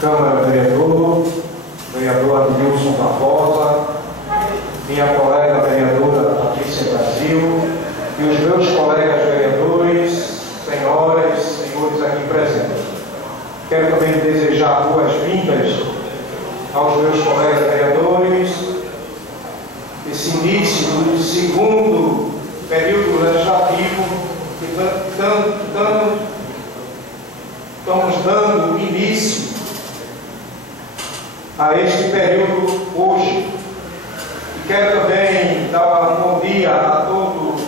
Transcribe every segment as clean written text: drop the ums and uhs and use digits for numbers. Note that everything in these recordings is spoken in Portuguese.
Câmara vereador Adilson Barbosa, minha colega vereadora Patrícia Brasil e os meus colegas vereadores, senhoras e senhores aqui presentes. Quero também desejar boas-vindas aos meus colegas vereadores. Esse início do segundo período legislativo que estamos dando início a este período hoje. E quero também dar um bom dia a todos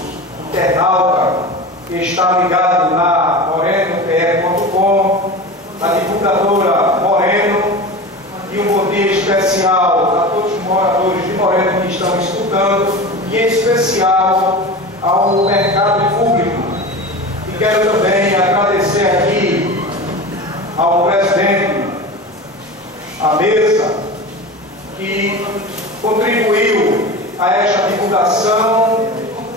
internautas que está ligado na MorenoPR.com, a divulgadora Moreno, e um bom dia especial a todos os moradores de Moreno que estão escutando, e em especial ao mercado público. E quero também agradecer aqui ao presidente, à mesa, que contribuiu a esta divulgação,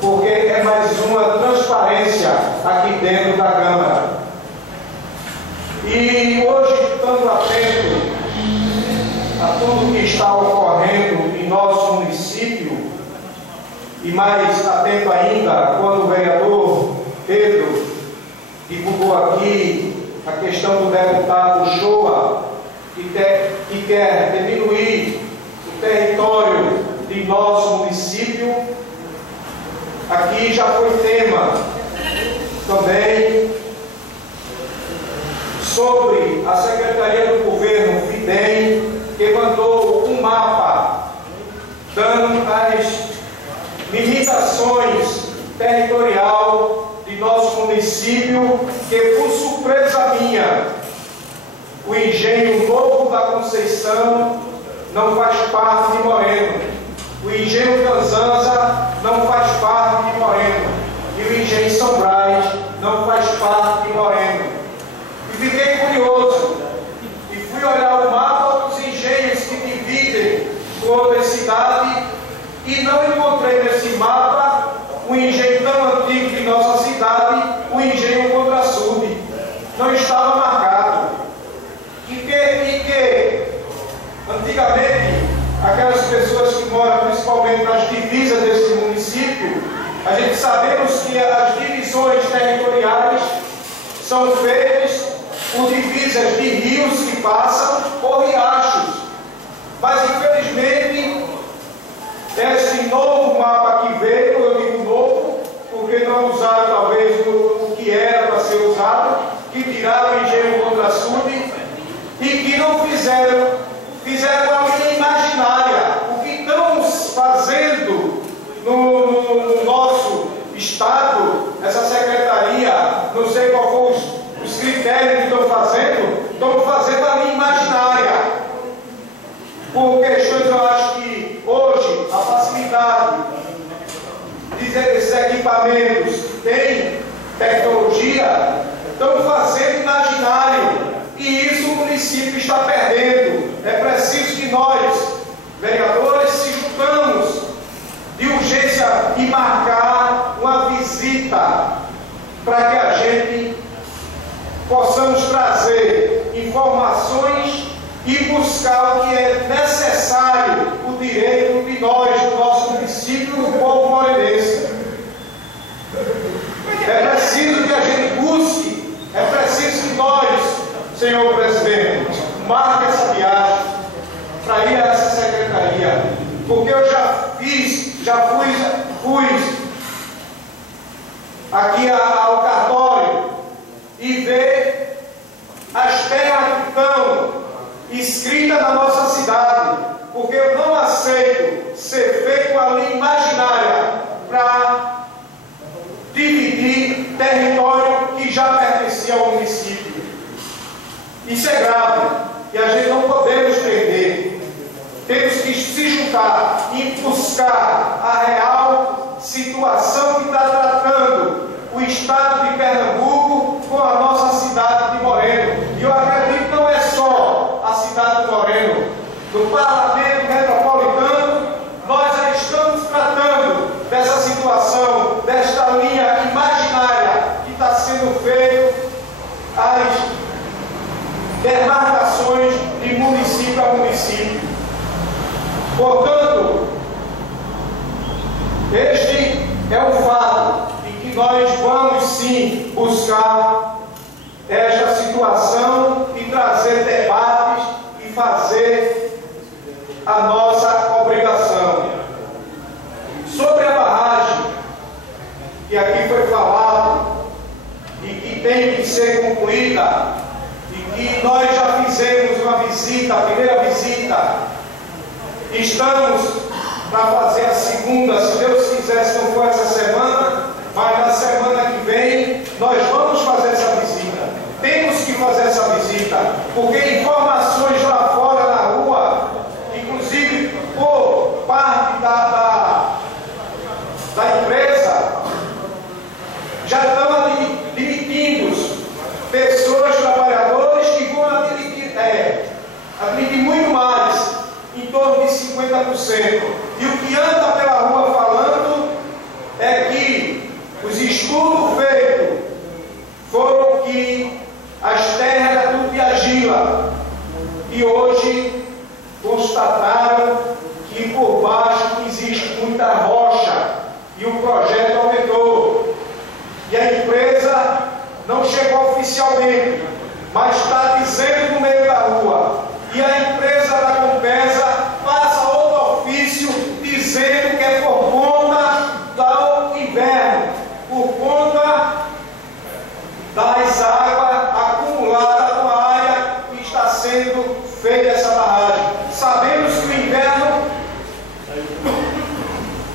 porque é mais uma transparência aqui dentro da Câmara. E hoje, estando atento a tudo que está ocorrendo em nosso município, e mais atento ainda quando o vereador Pedro divulgou aqui a questão do deputado Shoa, que quer diminuir o território de nosso município. Aqui já foi tema também sobre a Secretaria do Governo, FIDEM, que mandou um mapa dando as limitações territorial de nosso município, que por surpresa minha, o engenho Novo da Conceição não faz parte de Moreno, o engenho Tanzanza não faz parte de Moreno, e o engenho São Brás não faz parte de Moreno. E fiquei curioso e fui olhar o mapa dos engenhos que dividem toda a cidade, e não encontrei nesse mapa um engenho tão antigo de nossa cidade, o engenho Contrasud. Não estava marcado. E que antigamente, aquelas pessoas que moram principalmente nas divisas desse município, a gente sabemos que as divisões territoriais são feitas por divisas de rios que passam por riachos. Mas infelizmente, esse novo mapa que veio, eu digo novo, porque não usaram talvez o que era para ser usado, que tiraram o engenho Contrasud, e que não fizeram a linha imaginária. O que estão fazendo no nosso estado, essa secretaria, não sei qual foram os critérios que estão fazendo a linha imaginária. Por questões, eu acho que hoje a facilidade desses equipamentos que tem tecnologia, estão fazendo imaginário. E isso o município está perdendo. É preciso que nós, vereadores, se juntamos de urgência e marcar uma visita para que a gente possamos trazer informações e buscar o que é necessário, o direito de nós, do nosso município, do povo morenense. É preciso que a gente busque, é preciso que nós, senhor presidente, marque essa viagem para ir a essa secretaria, porque eu já fui aqui ao cartório e ver as terras que estão escritas na nossa cidade, porque eu não aceito ser feito uma linha imaginária para dividir território que já pertencia ao município. Isso é grave e a gente não podemos perder. Temos que se juntar e buscar a real situação que está tratando o estado de Pernambuco com a nossa cidade de Moreno. E eu acredito que não é só a cidade de Moreno. No Parlamento Metropolitano, nós já estamos tratando dessa situação, desta linha imaginária que está sendo feita demarcações de município a município. Portanto, este é o fato de que nós vamos sim buscar esta situação e trazer debates e fazer a nossa obrigação. Sobre a barragem, que aqui foi falado e que tem que ser concluída, e que nós já fizemos uma visita, a primeira visita, estamos para fazer a segunda, se Deus quiser, se não for essa semana, mas na semana que vem nós vamos fazer essa visita. Temos que fazer essa visita, porque informações lá fora na rua, inclusive por parte da empresa, já estão admitindo pessoas, trabalhadores que vão admitir muito mais, em torno de 50%. E o que anda pela rua falando é que os estudos feitos foram que as terras eram tudo de argila, e hoje constataram que por baixo existe muita rocha, e o projeto aumentou. E a empresa não chegou oficialmente, mas está dizendo no meio da rua. E a empresa da Compesa passa outro ofício dizendo que é por conta do inverno, por conta das águas acumuladas na área que está sendo feita essa barragem. Sabemos que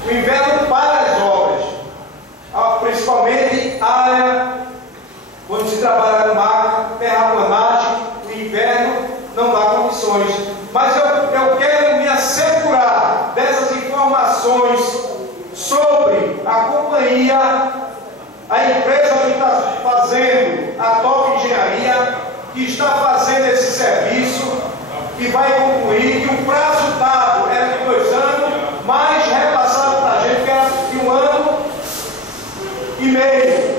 o inverno para as obras, principalmente a área quando se trabalha no mar, terraplanagem, o inverno não dá condições. Mas eu quero me assegurar dessas informações sobre a companhia, a empresa que está fazendo, a Top Engenharia, que está fazendo esse serviço, que vai concluir, que o prazo dado era de 2 anos, mas repassado para a gente que era de 1 ano e meio.